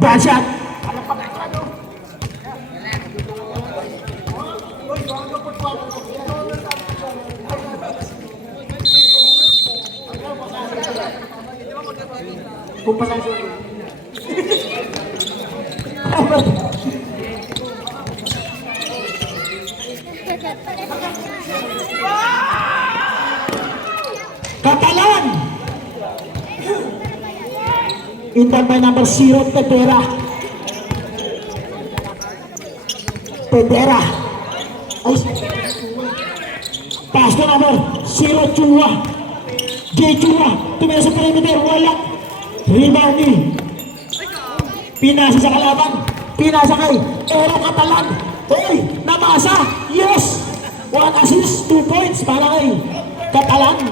Bad shot. Catalan. Inter by number 0, Pedera. Pedera. Pass to number 0, Chua. J. Chua. Tumira sa perimeter. Wala. Rebound ni. Pinasa sa kalaban. Pinasa kay Ero Catalan. Hey, namasa. Yes. 1 assist, 2 points para kay Catalan.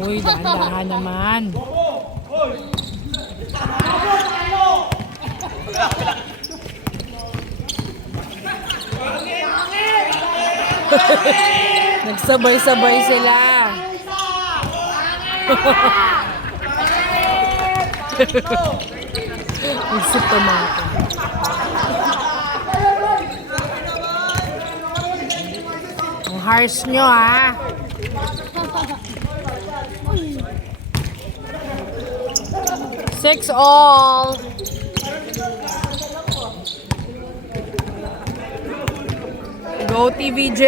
Uy, dahan-dahan naman. Nagsabay-sabay sila. Isip pa natin. Ang harsh nyo, ha? Six all. Go TVJ.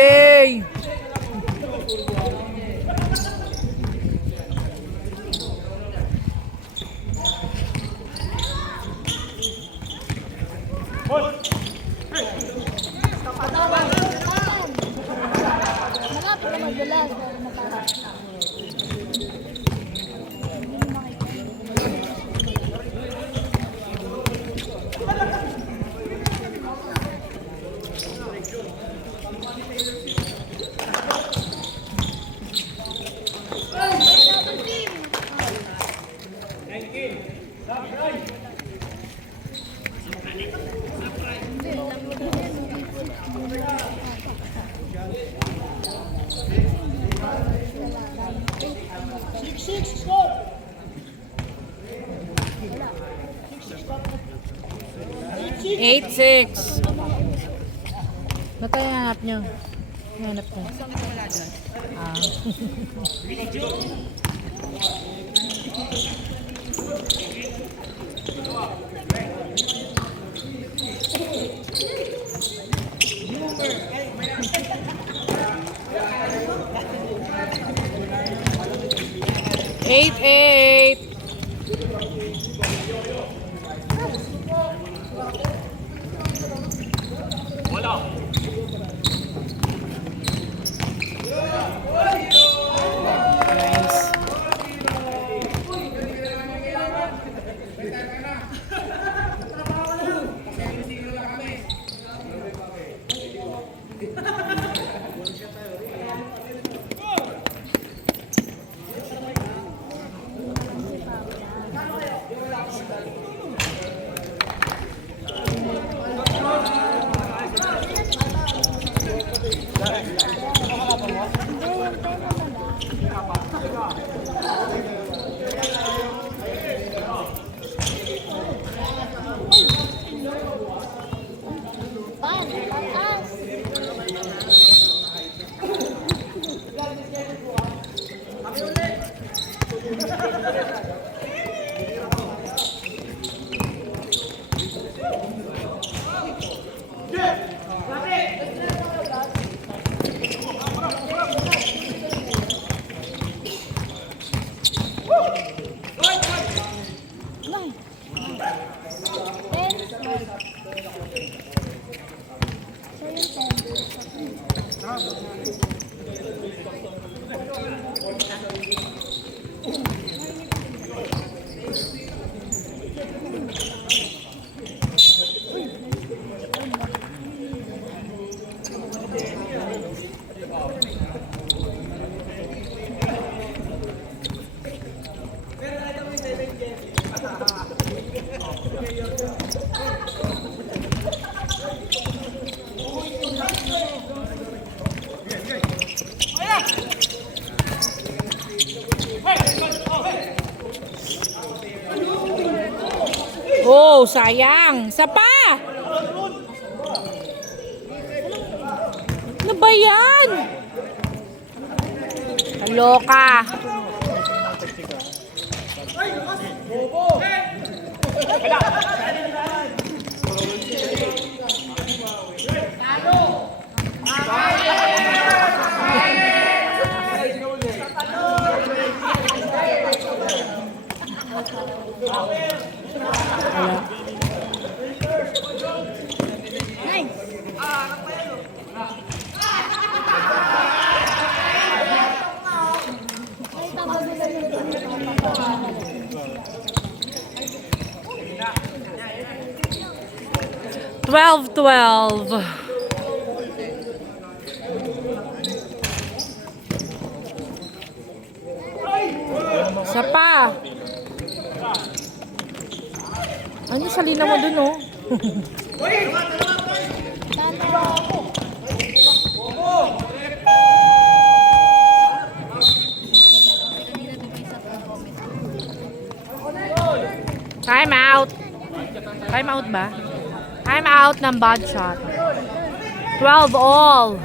Eight, six. Ba't tayo hanap nyo? Hanap nyo. Ah. Eight, eight. Nice. Oh, sayang. Isa pa! Ano ba yan? Kaloka. Twelve. Isa pa. Ano sa lina mo dun, oh? Time out. Time out ba? Time out ng bad shot. 12 all.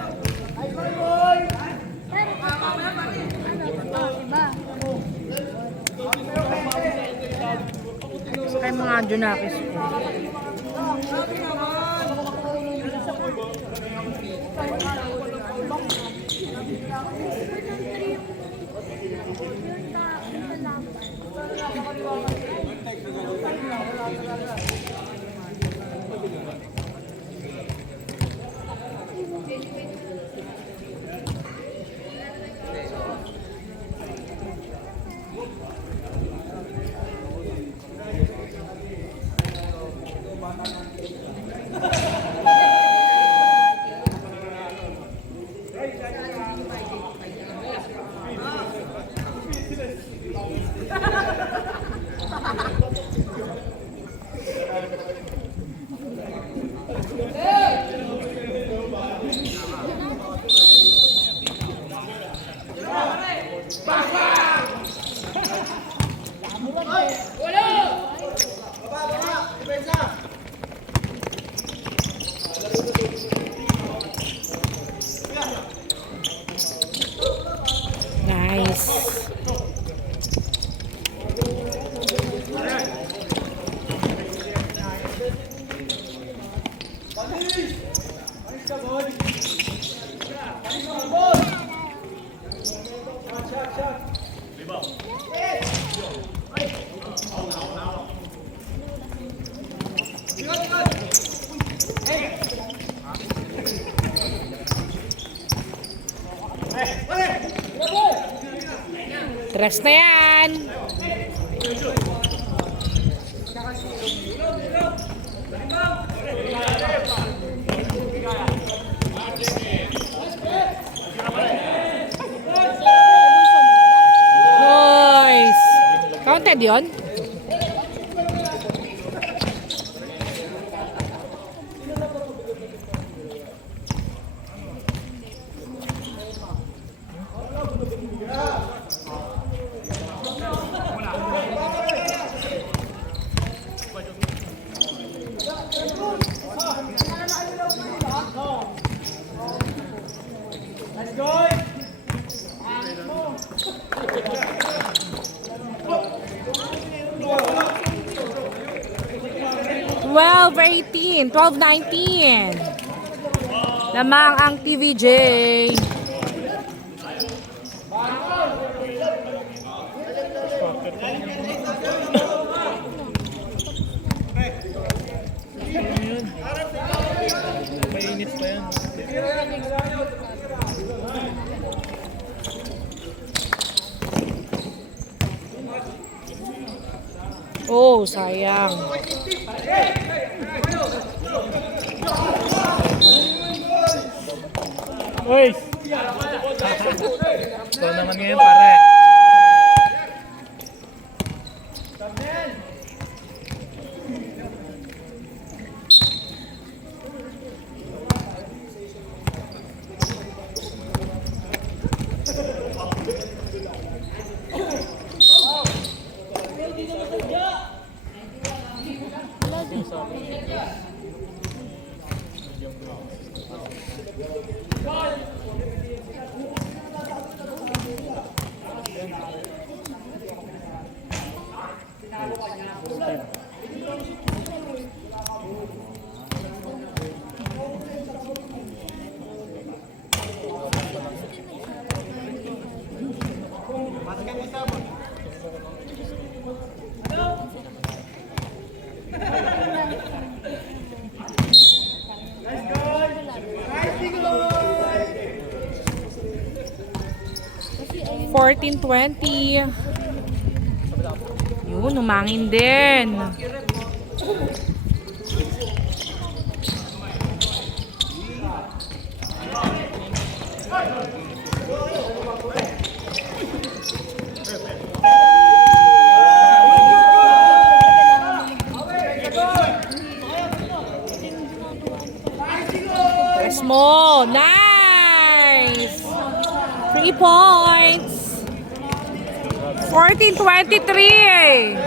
Kaya mga Junakis ko. Tres na yan. Nice. Counted yun? Twelve 18, 12-19. Lamang ang TVJ. Mainit pa yan. Oh, sayang. Uy! Ito naman ngayon, pare. Fourteen 20. Yun, umangin din. Press mo. Nice. 3 points. 14-23.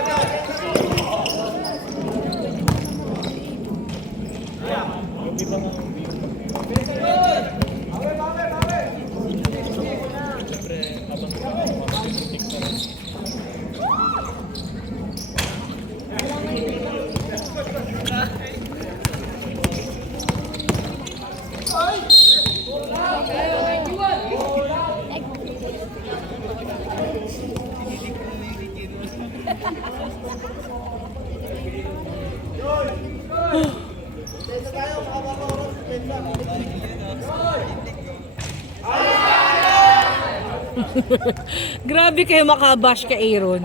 Grabe kayo makabash ka, Aaron.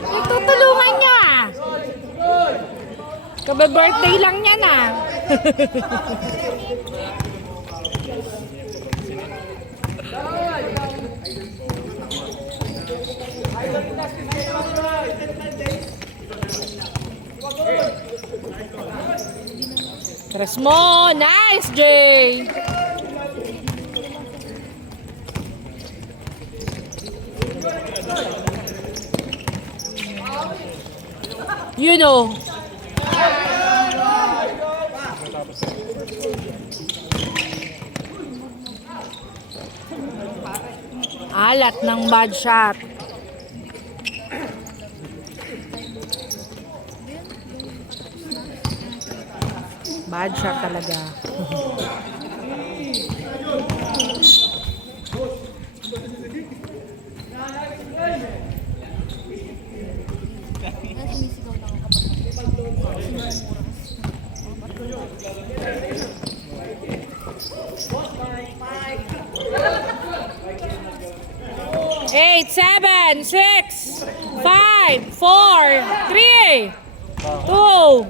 Nagtutulungan niya. Kabe-birthday lang niya na. Tres mo. Nice, Jay. You know. Alat ng bad shot. Bad shot talaga. 7, 6, 5, 4, 3, 2,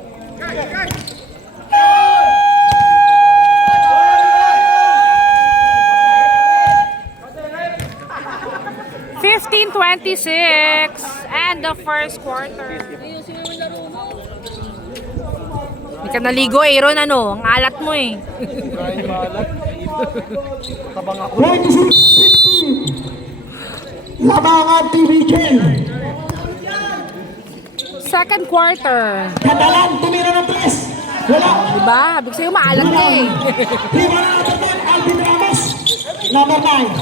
15:26 and the first quarter. Hindi ka naligo, Aaron, ano? Ang alat mo eh. Ay, malat. Kabang ako. 26-15. Labangan TVJ. Second quarter. Catalan, tumira ng 3. Wala. Diba? Sabi ko sa'yo, maalat ka eh. Lima na number 10, Alvin Ramos. Number 9.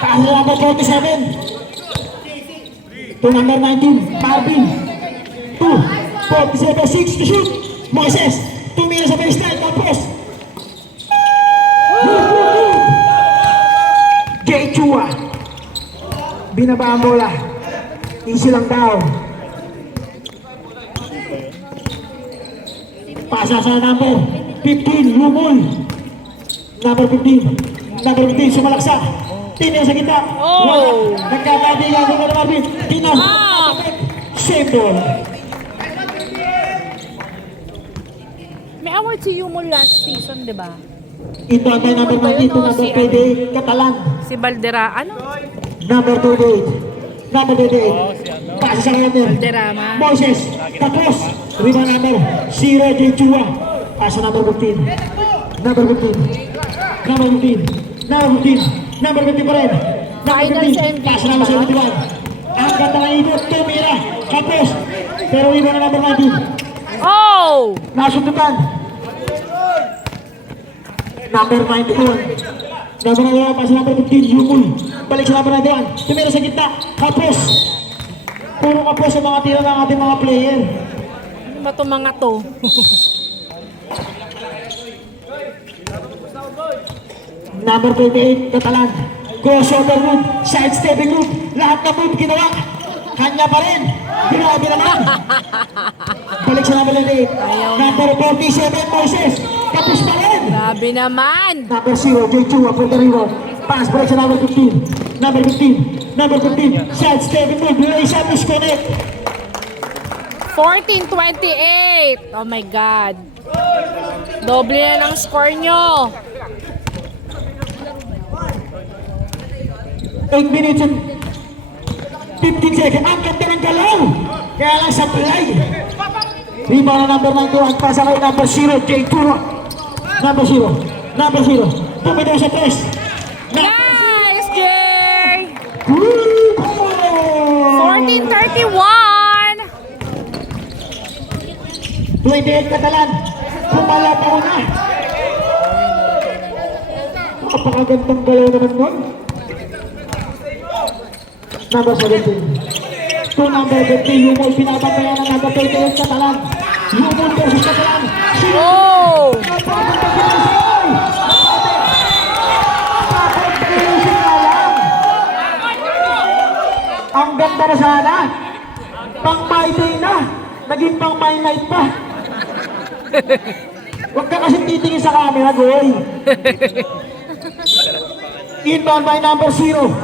Pass na number 47. To number 19, Marvin. 2, 47, 6 to shoot. Moises, tumira sa baseline, tapos. Jay Chua. Binaba ang bola. Easy lang daw. Pasa sa number 15, Lumul. Number 15. Number 15, sumalaksa. Tina sa kita. Oh! Nagkakadigan ko na Marvin. Tina. Same ball. May award si Yumol last season, di ba? Ito ang number 19 to number 28, Catalan. Si Baldera, ano? Number 28. Number 28. Pasa sa number. Valderrama. Moises. Tapos. Rima number 0, Jay Chua. Pasa number 15. Number 15. Number 15. Number 15. Number 15 pa rin. Number Finals 15. MVP. Pasa number 71. Ang ganda ng ibot. Tumira. Tapos. Pero iba na number 19. Oh! Nasundutan. Number 91. Number 91, pasa number 15, Yumul. Balik sa number 91. Tumira sa gitna. Kapos. Puro kapos sa mga tira ng ating mga player. Ano ba itong mga to? Number 28, Catalan. Crossover move, sidestepping move. Lahat na move ginawa. Kanya pa rin. Grabe naman. Balik sa number 28. Number 47, Moises. Tapos pa rin. Grabe naman. Number 0, Jay Chua, Puerto Rico. Pass break sa number 15. Number 15. Number 15. Side stepping move. Raise up, disconnect. 14-28. Oh my God. Doble na ng score nyo. 8 minutes and 15 seconds. Ang ganda ng galaw. Kaya lang sa play. Rebound na number 91. Pasa kay number 0, Jay Chua. Number 0. Number 0. Pumitaw sa press. Nice, Jay! Good 14-31. 28 Catalan. Pumalapaw na. Napakagandang galaw naman nun. Number 17. To number 15, Yumol. Pinabantayan ng number 28 Catalan. Yumol versus Catalan. Oh! Ang ganda na sana. Pang my day na. Naging pang my night pa. Huwag ka kasi titingin sa camera, Goy. Inbound by number 0.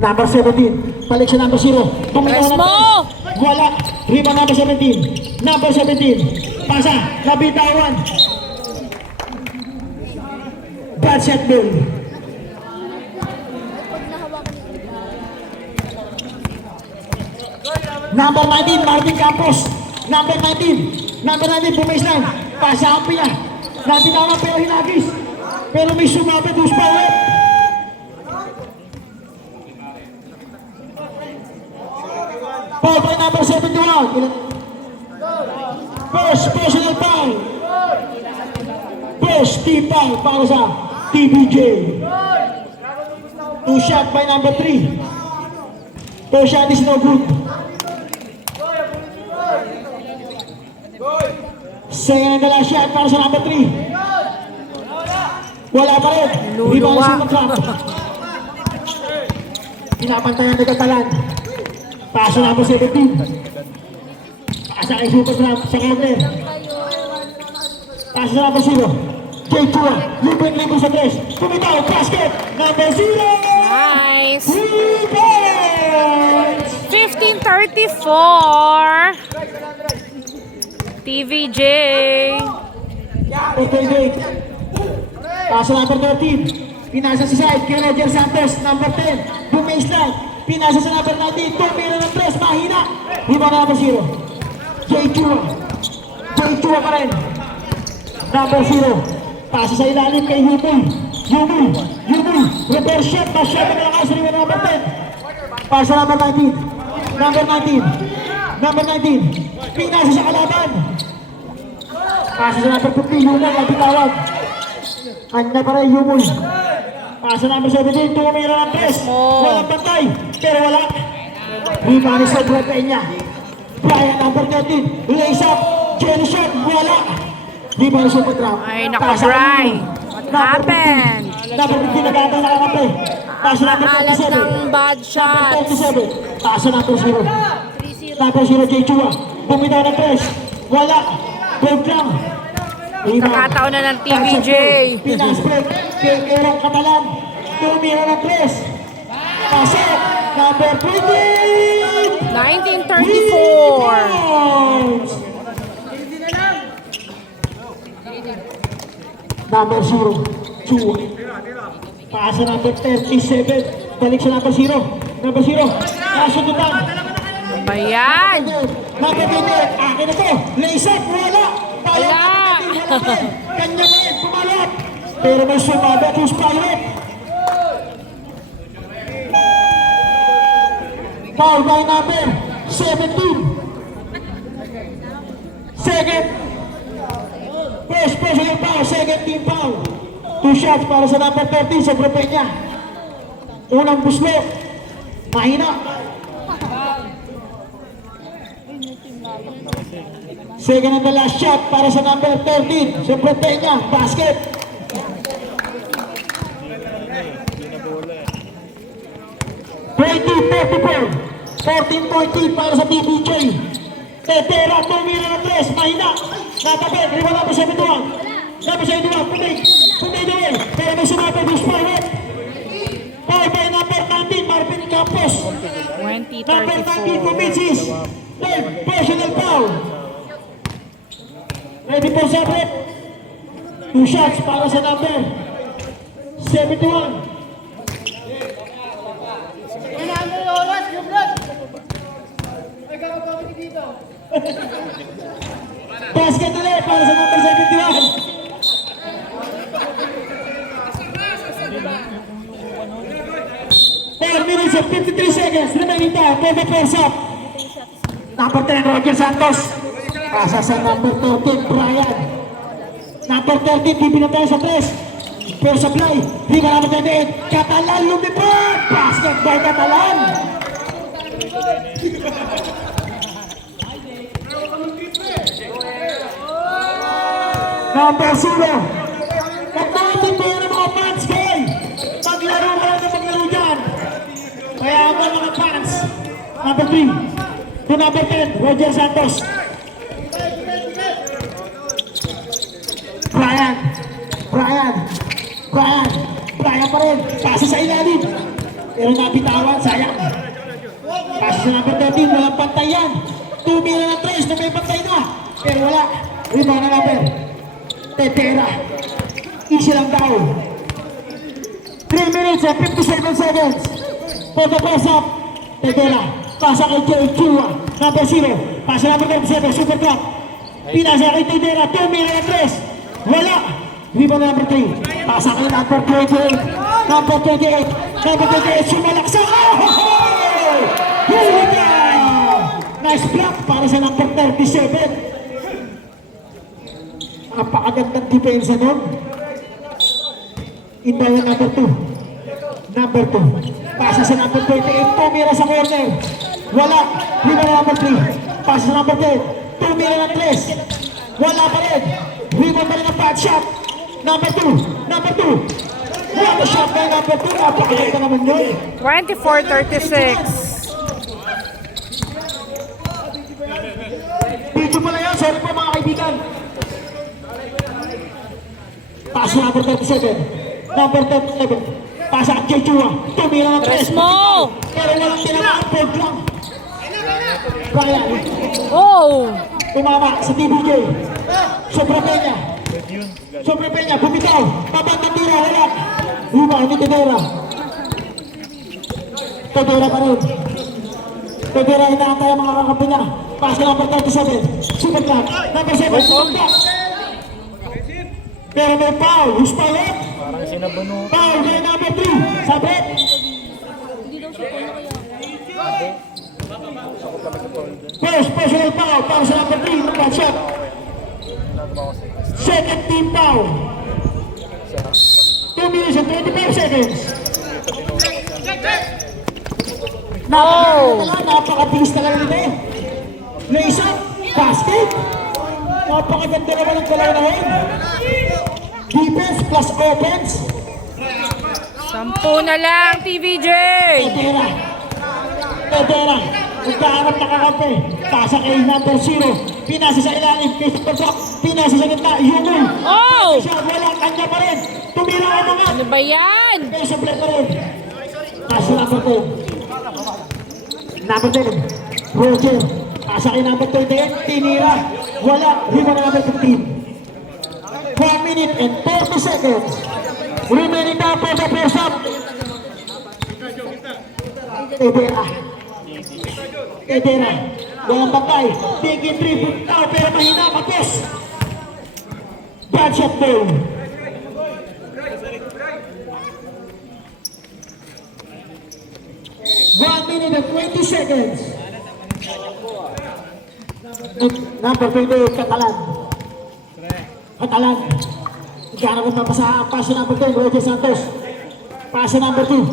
Number 17. Balik sa number 0. Pumitaw Press ng mo! press. Wala. Rebound number 17. Number 17. Pasa. Nabitawan. Bad shot ball. Number 19, Martin Campos. Number 19. Number 19, bumislang. Pasampi niya. Natinawa pero hinagis. Pero may sumabit, who's power. Foul by number 71. First personal foul. First team foul para sa TBJ. Two shot by number 3. Two shot is no good. Second and the last shot para sa number 3. Wala pa rin. Rebound sa trap. Pinapantayan ni Catalan. Paso number 17. Pasa kay Super Trap sa corner. Paso sa number 0. Jay Chua, libre-libre sa tres. Tumitaw, basket, number 0. Nice. Rebound! 15-34. TVJ. Okay, Paso number 13. Pinasa sa side kay Roger Santos. Number 10. Bumaseline. Pinasa sa number 19. Tumira ng 3. Mahina. Rebound number 0. Jay Chua. Jay Chua pa rin. Number 0. Pasa sa ilalim kay Yubul. Yubul. Reverse shot. Masyado na lakas. Rebound number 10. Pasa number 19. Number 19. Number 19. Pinasa sa kalaban. Pasa sa number 15. Yubul. Nagtitawag. Anya pa rin Yubul. Pasa number 17. Tumira ng 3. Walang bantay. Pero wala. Rebound sa buhay niya. Brian number 13. Lays up. Jelly shot. Wala. Rebound sa drop. Ay, naka, Bri. What happened? Number 15 nag-aantay na kakape. Pasa number Alat 27. ng bad shots. 37. Pasa number 0. Number 0 Jay Chua. Bumitaw ng 3. Wala. Gold lang. Kakataon na ng TVJ. Pinaspek. Kay Erong Catalan. Tumira ng 3. Pasok. Number 20. 1934. Rebounds. Number 0. Chua. Pasa number 37. Balik sa number 0. Number 0. Nasundutan. Ba yan? Number 20. Akin na to. Lays up. Wala. Wala. Kanya mo rin. Pumalap. Pero may sumabot yung Spyret. Foul by number 17. Second. First personal foul. Second team foul. 2 shots para sa number 13 sa grupo niya. Unang buslo. Mahina. Second and the last shot para sa number 13 sa grupo niya. Basket. (20-34) 14.8 para sa TBJ. Tetera, tumira ng 3. Mahina. Natapit. Rebound number 71. Number 71. Putig doon. Pero may sumapit yung Spyret. Foul by number 19. Marvin Campos. Number 19 Comicis. Third personal foul. Ready for separate. 2 shots para sa number 71. Basket ulit para sa number 71. 4 minutes and 53 seconds remaining time for the first up. Number 10 Roger Santos. Pasa sa number 13 Brian. Number 13 bibinatay sa 3. Per supply. Rebound number 28. Catalan lumipad. Basket by Catalan. Number 0. Magnatin po yung mga fans boy. Maglaro ka na maglaro dyan. Kaya ako mga fans. Number 3. To number 10. Roger Santos. Brian pa rin. Pasa sa ilalim. Pero nabitawan. Sayang. Pasa sa number 13. Walang pantay yan. Tumira ng 3 na may pantay na. Pero wala. Rebound na number. Tetera. Easy lang daw. 3 minutes and 57 seconds. For the press up. Tetera. Pasa kay Jay Chua. Number 0. Pasa number 37. Super trap. Pinasa kay Tetera. Tumira ng 3. Wala. Rebound number 3. Pasa kay number 28. Number 28. Number 28. Sumalaksa. Oh! Nice block para sa number 37. Napakagandang depensa nun. Inbound number 2. Number 2. Pasa sa number 28. Tumira sa corner. Wala. Rebound number 3. Pasa sa number 10. Tumira ng 3. Wala pa rin. Rebound pa rin ang bad shot. Number 2. Number 2. Wala shot by number 2. Napakaganda naman yun. 24-36. Video pala yan. Sorry po mga kaibigan. Pass na number 37. Number 37. Pass at kay Chua. Tumira ng Tres 3. mo! Pero walang tinamaan. Fold lang. Brian. Oh! Tumama sa TBJ. Sobra Peña. Sobra Peña. Bumitaw. Babang tira. Wala. Luma ni Tedera. Tedera pa rin. Tedera inaantay ang mga kakampi niya. Pass na number 37. Super clock. Number 7. Super clock. Pero may foul. Who's foul? Parang sinabuno. Foul kay number 3. Sabit. First personal foul. Para sa number 3. Bad shot. Second team foul. 2 minutes and 25 seconds. Napakabilis talaga nito. Lace up. Basket. Napakaganda naman ang dalawa na yun. Defense plus offense. 10 na lang, TVJ! Tedera. Tedera. Nagkahanap na kakampi. Pasa kay number 0. Pinasa sa ilalim. Pinasa sa gitna. Yumul. Oh! Siya walang kanya pa rin. Tumira ang mga. Ano ba yan? Peso play pa rin. Pasa number 10. Number 10. Roger. Pasa kay number 38. Tinira. Wala. Lima na number 15. 1 minute and 40 seconds. Remaining down for the first up. Tedera. Tedera. Walang bantay. Big in 3. Puntaw pero mahina. Kapos. Bad shot ball. One minute and 20 seconds. Number 28, Catalan. Catalan. Gano'n ko mapasa ang pass sa number 10, Roger Santos. Pass sa number 2.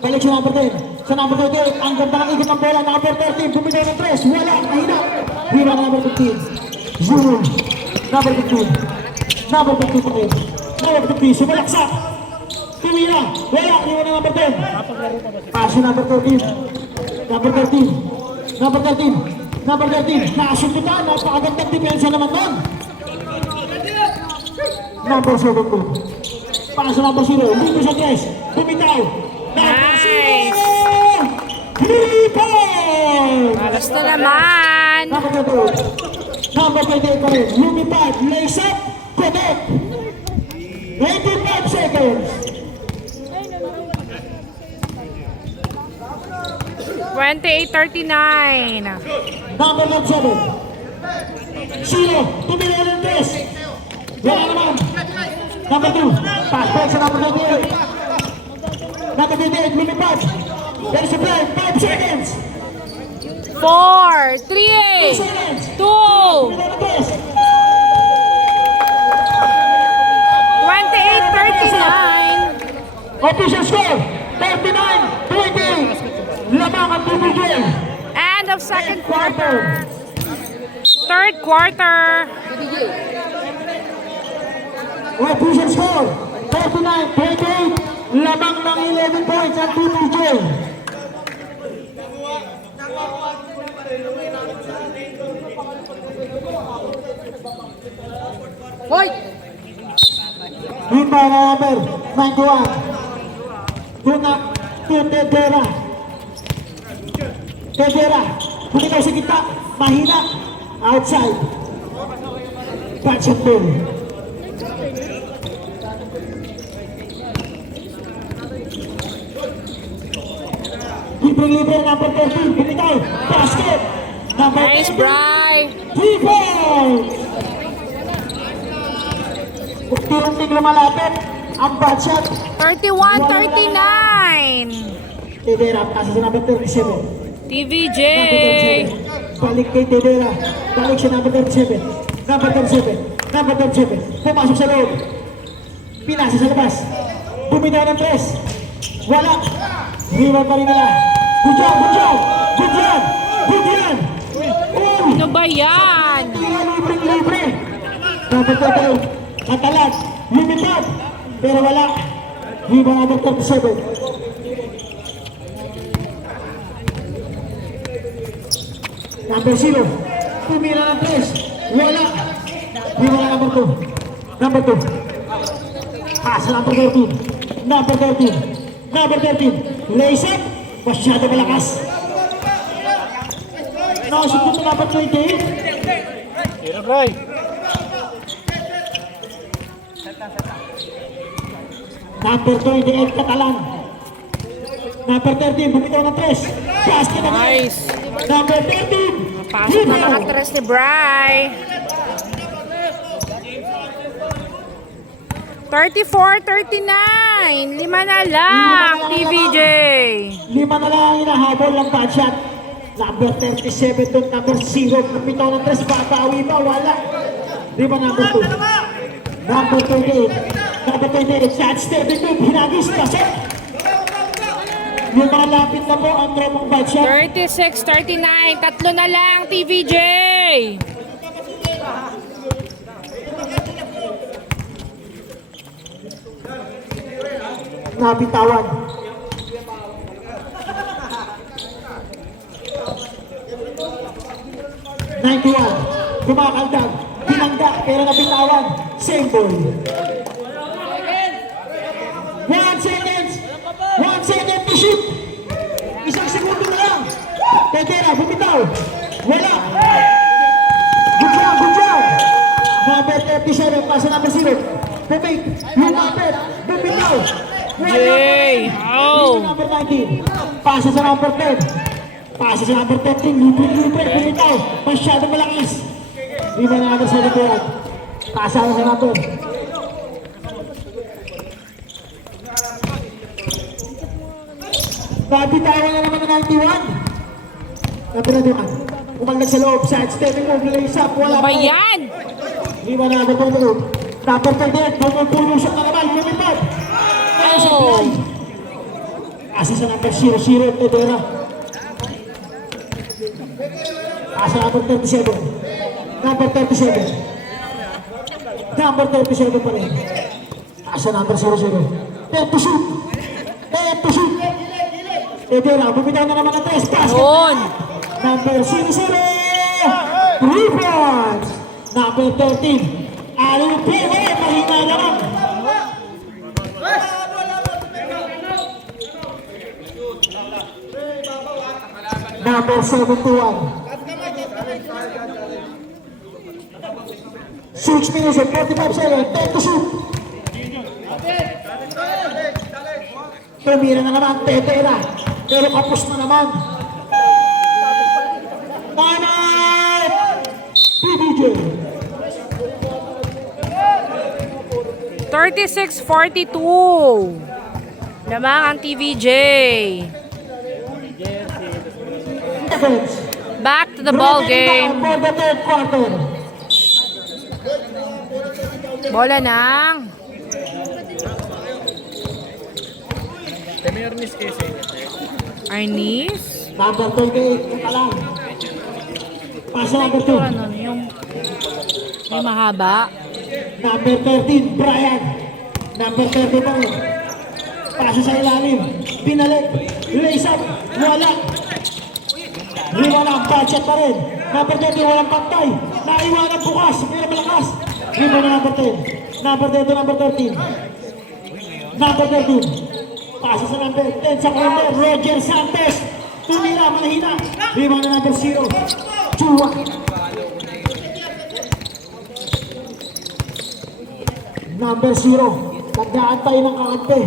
Balik sa number 10. Sa number 28, ang ganda ng ikot ng bola. Number 13, bumitaw ng 3. Wala, mahina. Hira ng number 15. Zero. Number 15. Number 15 pa rin. Number 15, sumalaksak. Tumira. Wala, hira ng number 10. Pass sa number 13. Number 13. Number 13. Number 13. Nakasundutan. Napakagandang depensa naman doon. Number 17. Para sa number 0. Dito sa 3. Bumitaw. Number 0. 3 points. Malas na naman! Number 28. Number 28 pa rin. Lumipad. Lace up. Connect. 95 seconds. 28-39. Number 7. 0. Tumira ng 3. Wala naman. Number 2. Pass back sa number 28. Number 28. Lumipad. There's a play. 5 seconds. 4, 3, 2 seconds. 2, Tumira ng 28-39. 3. Official score. 39-20. Lamang ang PBJ. End of second quarter. Third quarter. Official score. 39-28. Lamang ng 11 points ang PBJ. Hoy! Himba na number 91. Tuna to Tedera. Tedera. Bumitaw sa gitna. Mahina. Outside. Bad shot ball. Libre-libre number 13. Bumitaw. Basket. Number Nice, 13. Bri. 3 points. Unti-unting lumalapit ang bad shot. 31-39. Tedera, pasa sa number 37. TVJ. Balik kay Tedera. Balik siya number 37. Number 37. Number 37. Pumasok sa loob. Pinasa sa labas. Bumitaw ng 3. Wala. Rebound pa rin nila. Good job, good job. Good job. Good job. Oh! Ano ba yan? Tira libre-libre. Number 38. Katalat. Lumipad. Pero wala. Rebound number 37. Number 0. Tumira ng 3. Wala. Rebound number 2. Number 2. Asa number 13. Number 13. Number 13. Layset. Masyado malakas. Nakasot dito number 28. Hero Ray. Number 28, Catalan. Number 13, bumitaw ng 3. Basket again. Nice. Number 13. Pasok na nakatres ni Bry. 34-39. 5 na lang, TVJ. 5 na lang ang hinahabol ng bad shot. Number 37 doon, number 0. Bumitaw ng 3, babawi ba? Wala. 5 number 2. Number 28. Number 28, shot step ito. Hinagis, pasok. Lumalapit na po ang tropang bad shot. 36-39. 3 na lang, TVJ. Nabitawan. Kumakaldag, binangga, pero nabitawan. Same ball. 1 second. 1 second to shoot. Isang segundo na lang. Tetera, bumitaw. Wala. Good job, good job. Number 37, pasa number 0. Pumig, lumapit, bumitaw. Yay! Oh! Number 19. Pasa sa number 10. Pasa sa number 13. Libre, bumitaw. Masyado malakas. 5 na number sa likuran. Pasa na sa number. Nabitawan na naman ng 91. Nabitawan. Umalag sa loob. Side stepping move. Lace up. Wala Ba yan? 5 na number 2. Number 38. Pumupulusok na naman. Lumipad. Kaya sa play. Asa sa number 00. Tedera. Asa number 37. Number 37. Number 37 pa rin. Asa number 00. Ten to shoot. Ten to shoot. Tedera. Bumitaw na naman ang 3. Basket. Yun! Number 00. 3 points. Number 13. Aliw Pele. Mahina naman. Number 71. 6 minutes and 45 seconds. 10 to shoot. Tumira na naman. Tetera. Pero kapos na naman. Nanay! PBJ. 36-42. Lamang ang TVJ. Defense. Back to the ball game. For the third quarter. Bola ng Temernis kasi. Arnis. Number 28. Ka lang. Pasa number Ito 2. ano, yung may mahaba. Number 13, Brian. Number 30 pa rin. Pasa sa ilalim. Binalik. Lace up. Wala. 5 lang. Budget pa rin. Number 30, walang pantay. Naiwanan bukas. Pero malakas. 5 na number 10. Number 10 to number 13. Number 13. Pasa sa number 10 sa corner. Roger Santos. Tumira. Mahina. 5 na number 0. Chua. Number 0. Nagdaantay ng kakampi.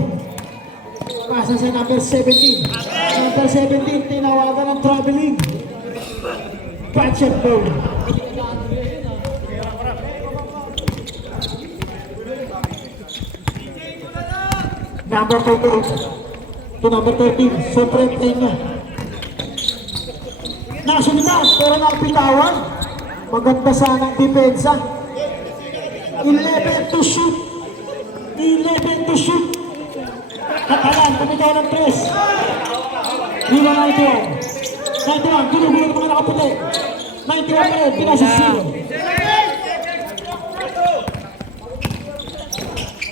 Pasa sa number 17. Number 17, tinawagan ng traveling. Budget ball. Number 28. To number 13. Supreme play niya. Nasundan, pero napitawan. Maganda sana ang depensa. 11 to shoot. 11 to shoot. Katalan, kumitaw ng 3. 91. 91, gulo-gulo ng mga nakaputi. 91 pa rin, pinasa 0.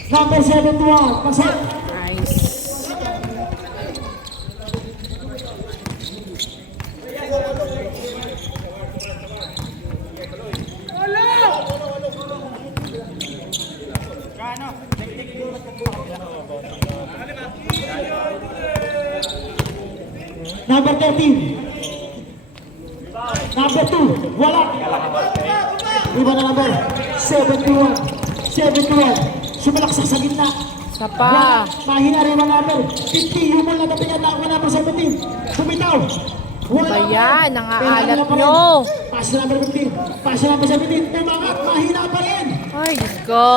Number 71, pasok. Nice. Number 13. Number 2. Wala. Iba na number. 71. 71. Sumalaksak sa gitna. Isa pa. Mahina rin ang number. 50. Humol na tapigan na ako number 17. Bumitaw. Wala. Ba yan? Nangaalat Kailangan pa rin. nyo. Pass na number 15. Pass na number 17. Tumangat. Mahina pa rin. Ay, Diyos ko.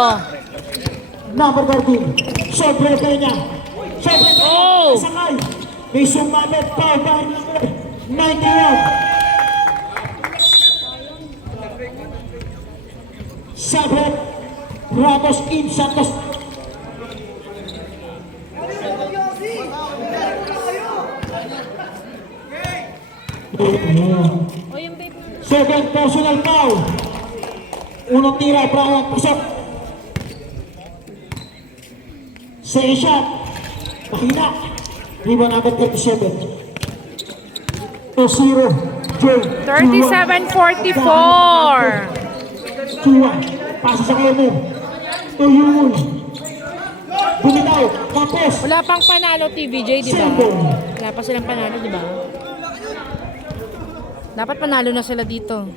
Number 13. Sobre pa niya. Sobre pa niya. Oh! Sakay. May sumabit pa by number 91. Sabret Ramos in Santos. Second personal foul. Unang tira, Brian pasok. Second shot. Mahina. Rebound number 37. 2-0. Joe. 37-44. Chua. Pasa sa corner. Tuyul. Bumitaw. Tapos. Wala pang panalo TVJ, di ba? Wala pa silang panalo, di ba? Dapat panalo na sila dito.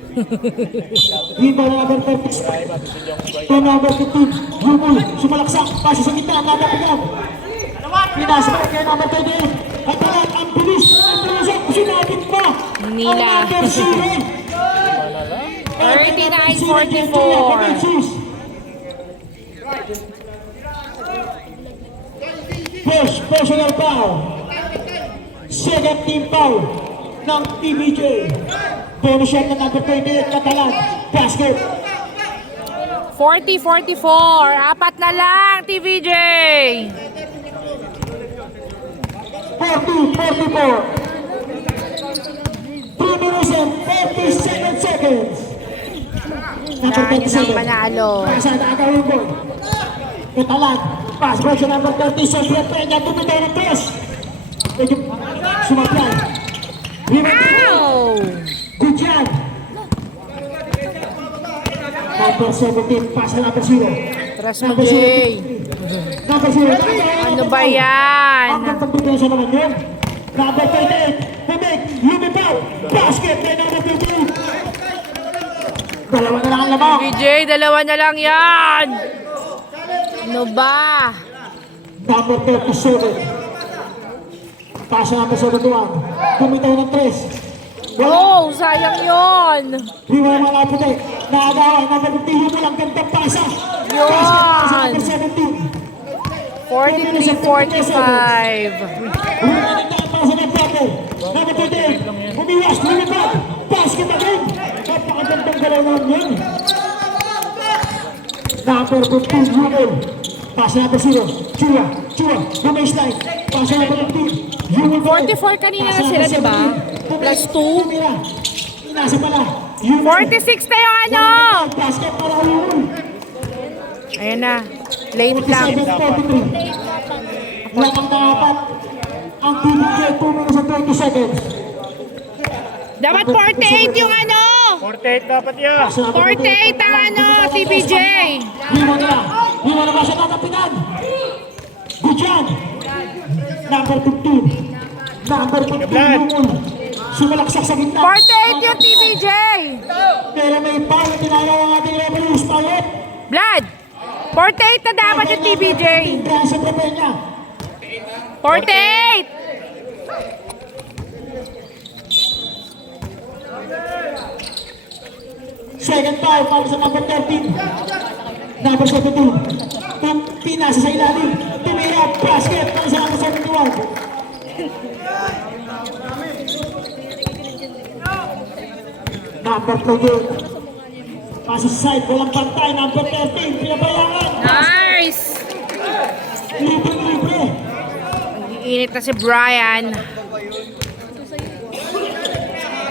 Rebound number 36. To number 15. Yumul. Sumalaksak. Pasa sa gitna. Nadapigan. Pinasa pa kay number 38. At ang bilis. Ang bilis. Sinabit pa. Nila. Ang number 0. 39-44. First personal foul. Second team foul ng TVJ. Bonus shot ng number 28 Catalan. Basket. 40-44. Apat na lang, TVJ. 40-44. 3 minutes and 47 seconds. Number Yan yun ang 37. panalo. Nasa nakakawin ko. Catalan. Pass break sa number 30. Sobrang Peña. Tumitaw ng press. Medyo sumablay. Ow! Good job. Number 17, pass na number 0. Tres mo, Jay. Number 0. Ano ba yan? Ang pagpipensya naman yun. Number 38, Humig, lumipaw. Basket na number 28. Dalawa na lang ang lamang. TVJ, dalawa na lang yan. Ano ba? Number 37. Pass na number 71. Kumitaw ng 3. Oh, sayang yon. Hiwa yung mga puti. Naagawan. Number 50. Hiwa lang gandang pasa. Yun. Basket sa number 17. 43-45. Humanin na ang pasa ng Paco. Number 28. Umiwas. Lumipad. Basket again. Napakagandang galaw naman yun. Number 15. Humil. Pass number 0. Chua. Chua. No baseline. Pass number 15. 44 kanina na sila, di ba? Plus 2. Inasa pala. 46 na yung ano. Basket para Humil. Ayan na. Late lang. 47-43. Lakang na-apat. Ang TVJ 2 minutes and 20 seconds. Dapat 48 yung ano. 48 dapat yan. 48 ang ano, TVJ. Hiwa nila. Hiwa na ba siya tatapinan? Good job. Number 15. Number 15. Lumul. Sumalaksak sa gitna. 48 yung TVJ. Pero may foul. Tinayaw ang ating referee. Payet. Vlad, 48 na dapat yung TVJ. Sa Trapenya. 48. Second foul para sa number 13. Number 17. Pinasa sa ilalim. Tumira. Basket para sa number 71. Number 28. Pasa sa side. Walang pantay. Number 13. Pinabayangan. Nice. Libre. Iinit na si Brian.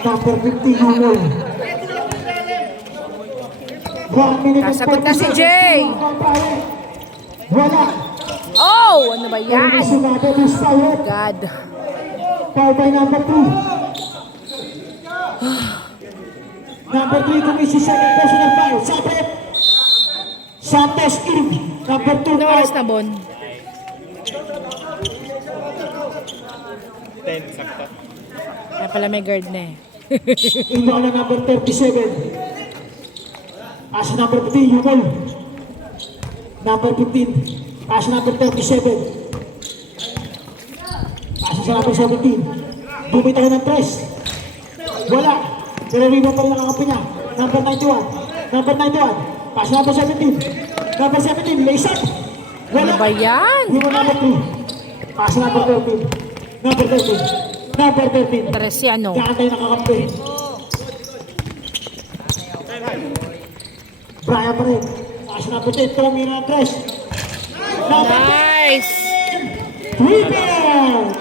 Number 15. Humol. 1 minute and Kasagot na 40 si seconds. Jay. Wala. Oh, ano ba yan? Sumabot is Payet. God. Foul by number 3. Number 3 kumisi second personal foul. Sabret. Santos in. Number 2 Ano out. oras na, Bon? 10 10, sakto. Kaya pala may guard na eh. Ito na number 37. Pass number 15, Yumol. Number 15. Pass number 37. Pass sa number 17. Bumitaw ng press. Wala. Pero rebound pa rin nakakampi niya. Number 91. Number 91. Pass number 17. Number 17. Lace up. Wala. Ano ba yan? Yumol number 3. Pass number 13. Number 13. Number 13. Tres si ano? Kaantay nakakampi. Brian pa rin. Pass number 10. Tommy na press. Number 10. Nice! Rebound.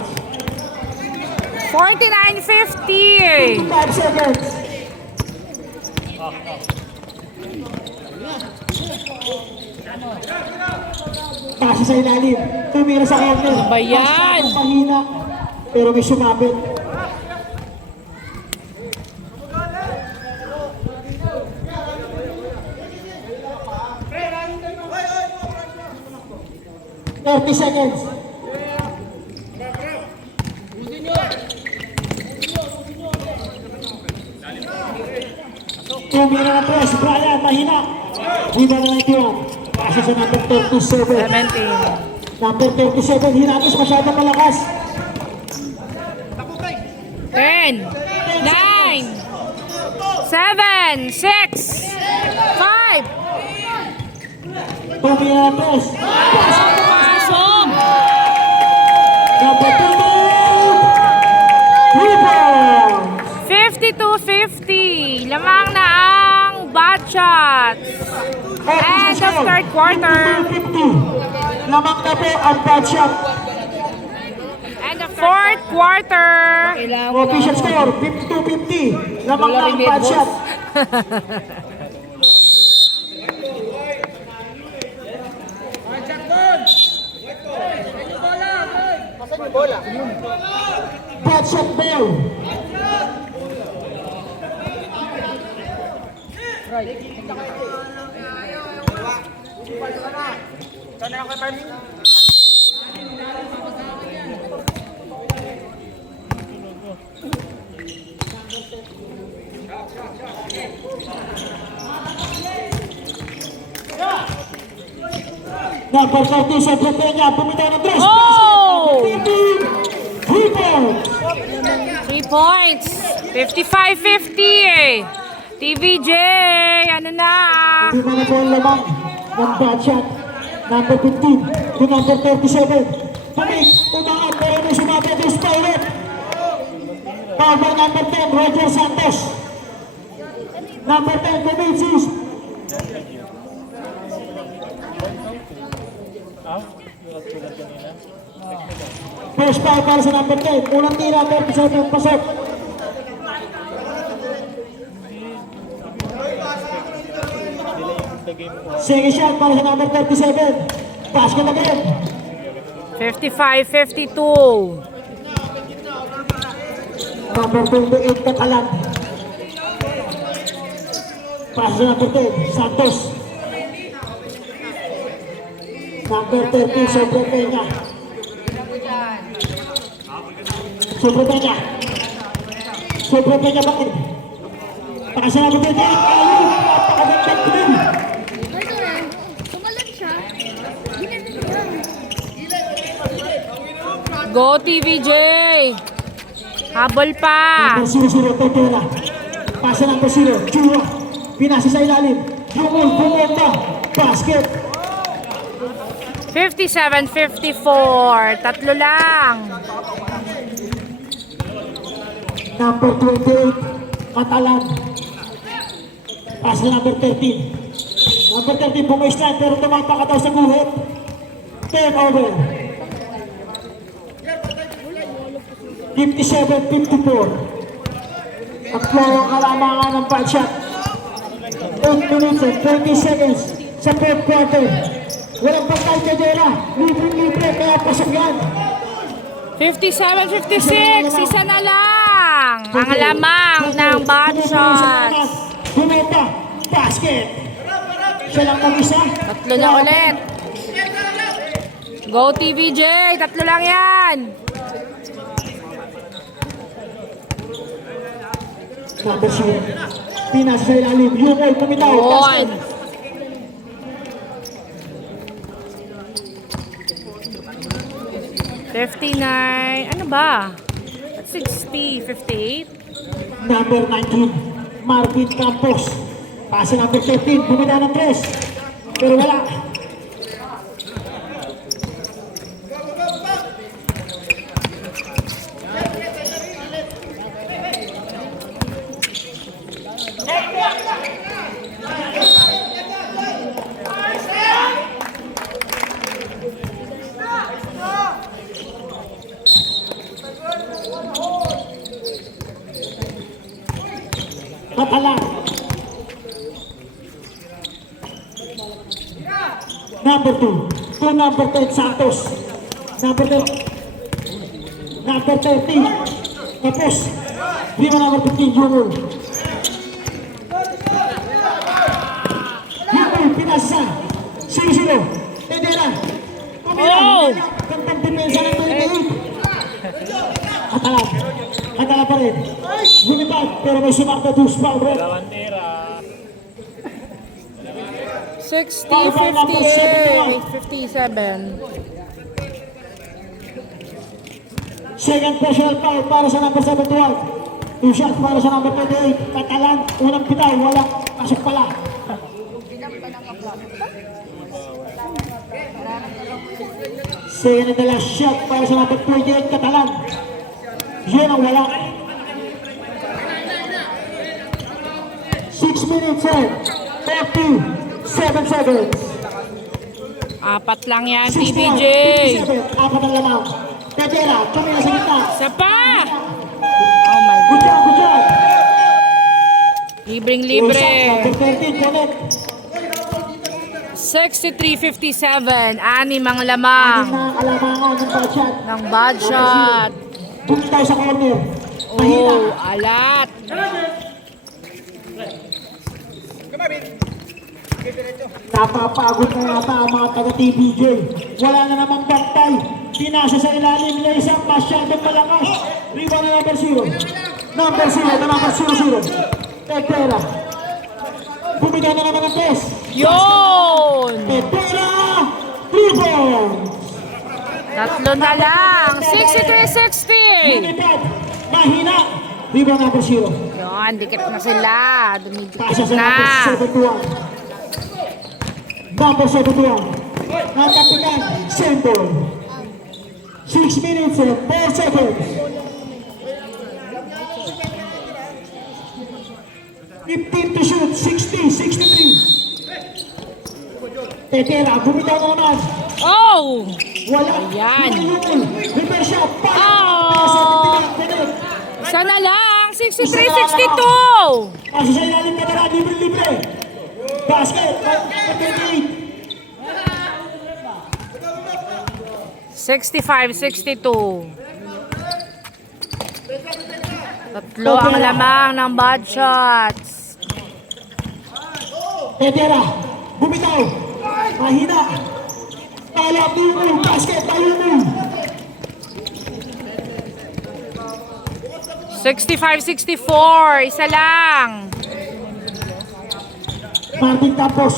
49-50! 5 seconds. Pasa sa ilalim. Tumira sa corner. Ano ba yan? Masyadong mahina. Pero may sumabit. Thirty seconds. Tumira na press. Brian, mahina. Hina na 91. Pasa sa number 37. 17. Number 37, Hinatos masyadong malakas. 10, 9, 7, 6, 5. Tumira na press. Pasok! Number 38. Rebound. 52-50. Lamang na ang bad shots. End of third quarter. 50. Lamang na po ang bad shot. End of fourth quarter. Official score, 52-50. Lamang na ang bad shot. Bad shot ball. Number 40 sa Peña, bumitaw ng dress. Oh! Rebound. 3 points. 55-50. TVJ, ano na? Hindi na po ang lamang ng bad shot. Number 15 to number 37. Pamig, umangat, pero may sumabit yung Spyret. Power number 10, Roger Santos. Number 10, Comicis. First foul para sa number 10. Unang tira, 37, pasok. Second shot para sa number 37. Basket again. 55-52. Number 28 na kalan. Pass sa number 10, Santos. Number 13, Sobre Peña. Sobre Peña. Sobre Peña bakit? Pass sa number 28. Ayun, napakagandang green. Sumalat siya. Ginagawa. Go TVJ. Habol pa. Number 0, Totera. Pass sa number 0, Chua. Pinasa sa ilalim. Yumul, bumenta. Basket. 57-54. Tatlo lang. Number 28, Catalan. Pass na number 13. Number 13, bumaislan, pero tumampak ka daw sa guhit. Turnover. 57-54. At ang kalamangan ng bad shot. 8 minutes and 30 seconds sa fourth quarter. Walang pagkal kay Dela. Libre-libre, kaya pasok yan. 57-56. Isa na lang. Ang lamang ng bad shots. Bumenta, basket. Siya lang mag-isa. Tatlo na ulit. Go TVJ. Tatlo lang yan. Number 0. Pinasa sa ilalim. Yungol, pumitaw. Yun. Basket. $59. Ano ba? 60, 58. Number 19. Marvin Campos. Pasa number 13. Bumita ng 3. Pero wala. Katalan. Number 2. To number 10, Santos. Number 10. Number 30. Tapos. Lima number 15, Junior. Junior, pinasa. Sino. Tedera. Oh! Kantang pinesa ng 28. Katalan. Katalan pa rin. Lumipad, pero may sumakta to foul red. 60, 58, 57. Second personal foul para sa number 71. Two shots para sa number 28. Katalan, unang bitaw, wala. Pasok pala. Second and the last shot para sa number 28. Katalan. Yun ang wala. 6 minutes and 37 seconds. Apat lang yan, 61, TVJ. 57, apat ang lamang. Tedera, kami na sa gitna. Isa pa! Oh my God. Good job, good job. Libreng-libre. Number 13, connect. 63-57. Anim ang Anim lamang na alamangan ng bad shot. ng bad shot. Bumitaw sa corner. Mahina. Oh, alat. Napapagod na yata ang mga taga-TVJ. Wala na namang bantay. Pinasa sa ilalim na isang masyadong malakas. Rebound na number 0. Number 0 na number 0-0. Tedera. Bumitaw na naman ang test. Yun! Tedera. Rebound. Tatlo na lang. 63-60. Lumipad. Mahina. Rebound number 0. Yun, dikit na sila. Dumidikit Pasa sa na. number 71. Number 71. Natapitan. Simple. 6 minutes and 4 seconds. 15 to shoot. 60, 63. Tetera, bumitaw na naman. Oh! Wala. Ayan. Reverse shot. Oh! Isa na lang. 63-62. Pasa sa ilalim ka na, libre-libre. Basket. 38. 65-62. Tatlo ang lamang ng bad shots. Tetera, bumitaw. Mahina. Tala, tumo. Basket, tayo mo. 65-64. Isa lang. Martin Campos.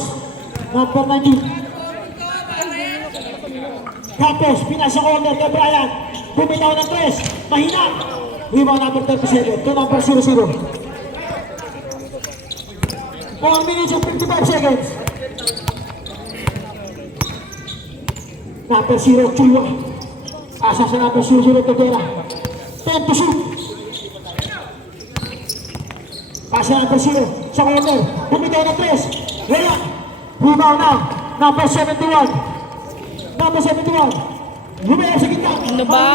Number 19. Campos, pinasa corner kay Brian. Bumitaw ng 3. Mahina. Rebound number 37. To number 0-0. 4 minutes and 55 seconds. Number 0, Chulwa. Asa sa number 0-0, Tedera. 10 to shoot. Pasa number 0 sa corner. Bumitaw ng 3. Wala. Rebound na. Number 71. Number 71. Bumitaw sa gitna. Ano ba?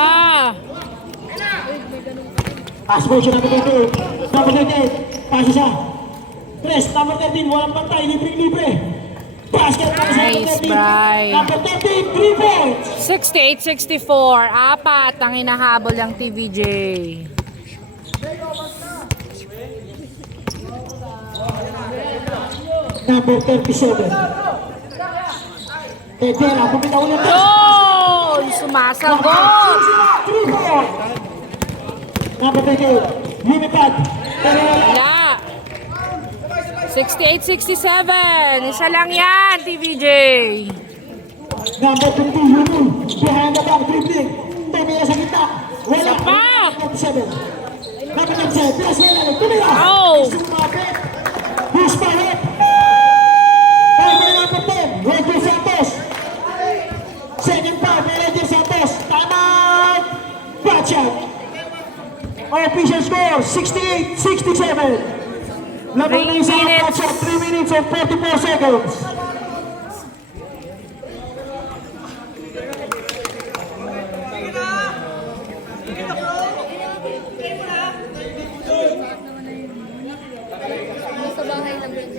Pass motion number 38. Number 38. Pasa siya. 3. Number 13. Walang pantay. Libre-libre. Basket para sa number Nice, 13. Bri. Number 13. 3 points. 68-64. Apat ang hinahabol ng TVJ. Number 37. Tedera. Bumitaw ulit. Yun! Sumasagot! 3 points. Number 38. Lumipad. Pero wala. Wala. 68-67. Isa lang yan, TVJ. Number 15, Yunul. Behind the back, dribbling. Tumira sa gitna. Wala. Isa pa. Number 7. Number 7. Tira sa ilalim. Tumira. Oh. Sumapit. Who's power? Power number 10. Roger Santos. Second foul. Roger Santos. Time out. Watch out. Official score, 68-67. Labang na isa ang 3 minutes. watch out. 3 minutes and 44 seconds. Sa bahay lang yun.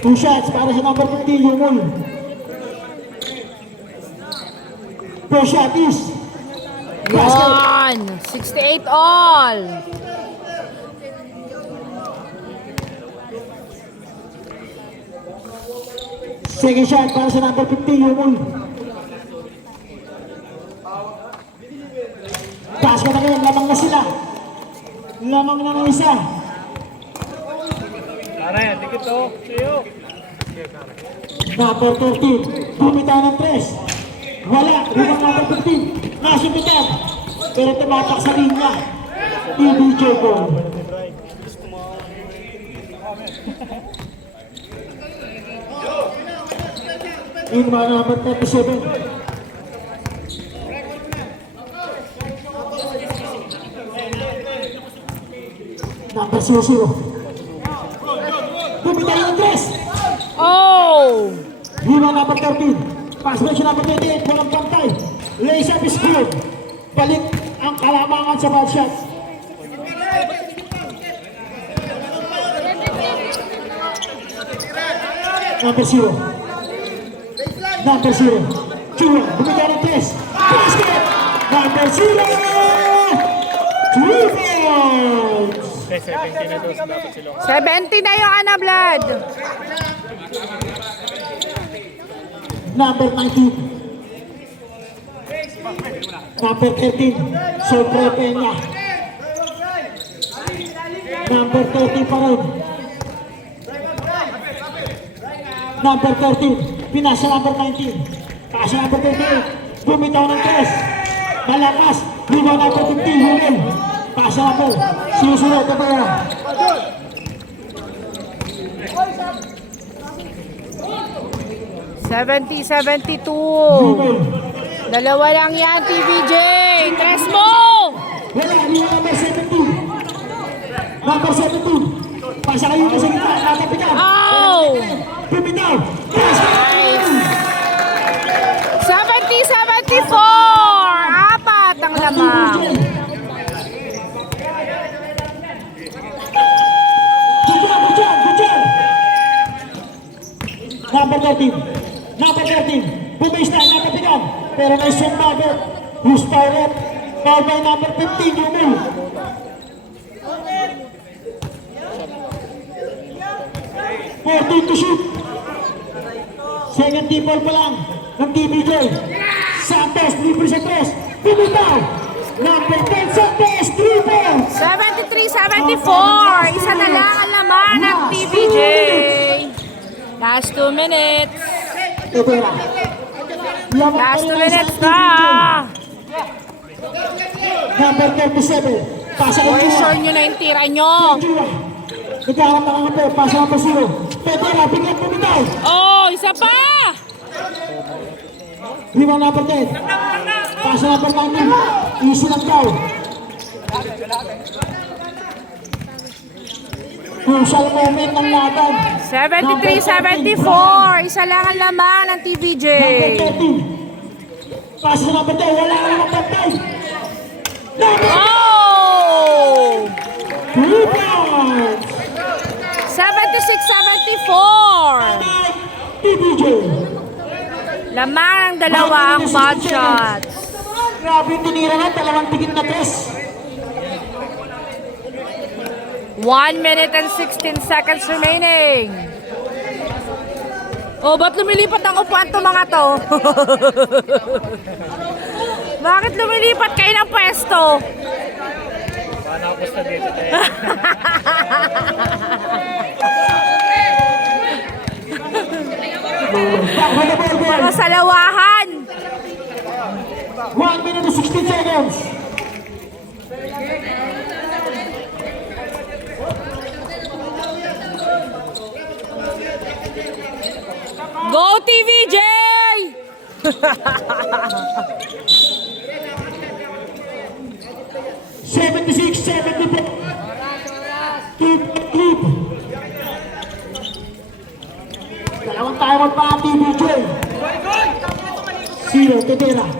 Two shots para sa number 15, Yumul. First shot is basket. 68 all. Second shot para sa number 15, Yumul. Basket na ngayon, lamang na sila. Lamang na ng isa. Para yan, dikit to. Sa'yo. Number 13, bumitaw ng 3. Wala, ribang number 15. Nasubitan. Pero tumapak sa linya. TVJ goal. In mga number 37. Number 00. Bumitaw ng 3. Oh! Lima number 13. Pass break number 28. Walang pantay. Lace up is good. Balik ang kalamangan sa bad shot. Number 0. Number 0. Chua. Bumitaw ng 3. Basket. Number 0. 3 points. 70 na doon. Dapat sila. 70 na yung Anablad. Number 19. Number 13. Sobre Peña. Number 30 pa rin. Number 13. Pinasa number 19. Pasa number 28. Bumitaw ng 3. Malakas. Lima number 15. Hulil. Pasa number. Susunod na pera. $70-72. Dalawa lang yan, TVJ. Tres mo! Wala, hindi number 17. Number 17. Pasa kayo sa gitna. Natapitan. Oh! Bumitaw. Nice! 70-74. Apat ang lamang. Good job. Number 13. Number 13. Bumista, natapitan. Pero may sumabot. Who's pirate? Foul by number 15, Yumul. Fourteen to shoot. Second team ball pa lang ng TVJ. Santos, libre sa 3. Bumitaw. Number 10, Santos, 3 points. 73-74. Isa na lang ang laman ng TVJ. Last 2 minutes. Ito na. Last 2 minutes na. Number 37. Pasa kay Sure Chua. nyo na yung tira nyo. Chua. Nagkaroon na nga po. Pasa number 0. Petera, bigyan bumitaw. Oh, isa pa! Lima number 10. Pasa number 19. Easy lang daw. Crucial moment ng laban. 73-74. Isa lang ang laman ng TVJ. Number 13. Pasa number 10. Wala ka naman pantay. Number Oh! 2 points. 76-74. TBJ. Lamang ng dalawa ang bad shots. Grabe yung tinira na, dalawang tigit na tres. 1 minute and 16 seconds remaining. Oh, ba't lumilipat ang upuan to mga to? Bakit lumilipat kayo ng pwesto? Paano ako basta dito tayo? Mga salawahan. 1 minute and 16 seconds. Go TVJ! 76-74. Keep. Dalawang timeout pa ang TBJ. 0, Tedera.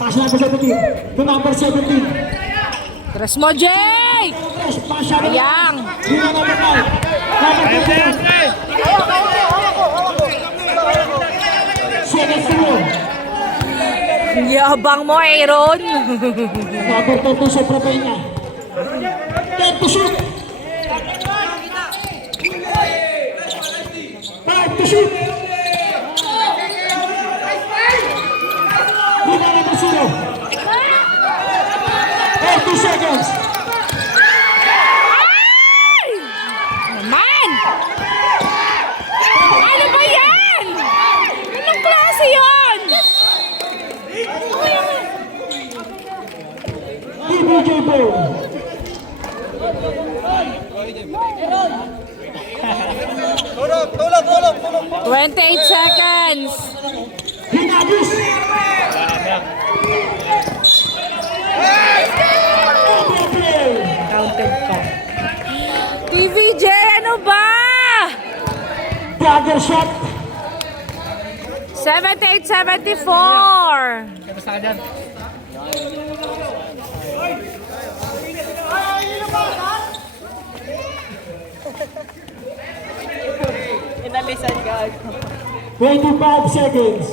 Pass number 17. To number 17. Tres mo, Jay! Yes, pass siya. Sayang. Yun ang number 9. Number 21. Second zero. Yabang mo, Aaron. Number 10 sa Propena. 10 to shoot. 5 to shoot. Rebound number 0. 30 seconds. Ay! Naman! Ano ba yan? Anong klase yan? TBJ ball. 28 seconds. Hinagis. Counted pa. TVJ, ano ba? Dagger shot. 78-74. Basta ka dyan. Inalisan ka. 25 seconds.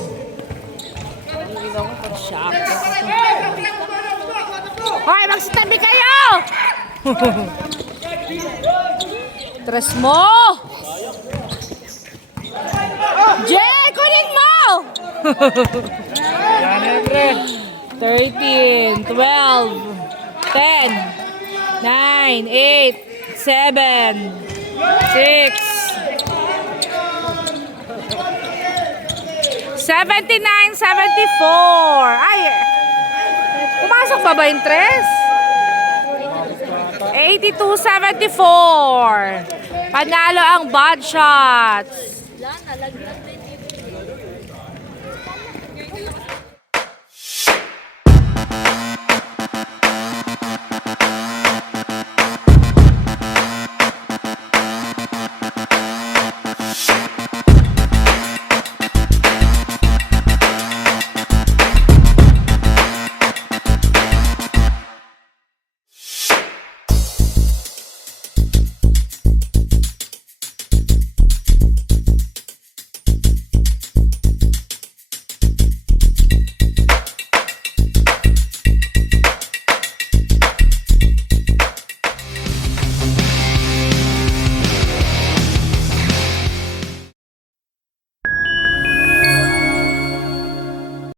Hoy, magsitabi kayo! Tres mo! Jay, kunin mo! Yan yan, pre. 13, 12, 10, 9, 8, 7, 6, 79, 74. Ay, pumasok ba yung tres? 82, 74. Panalo ang bad shots.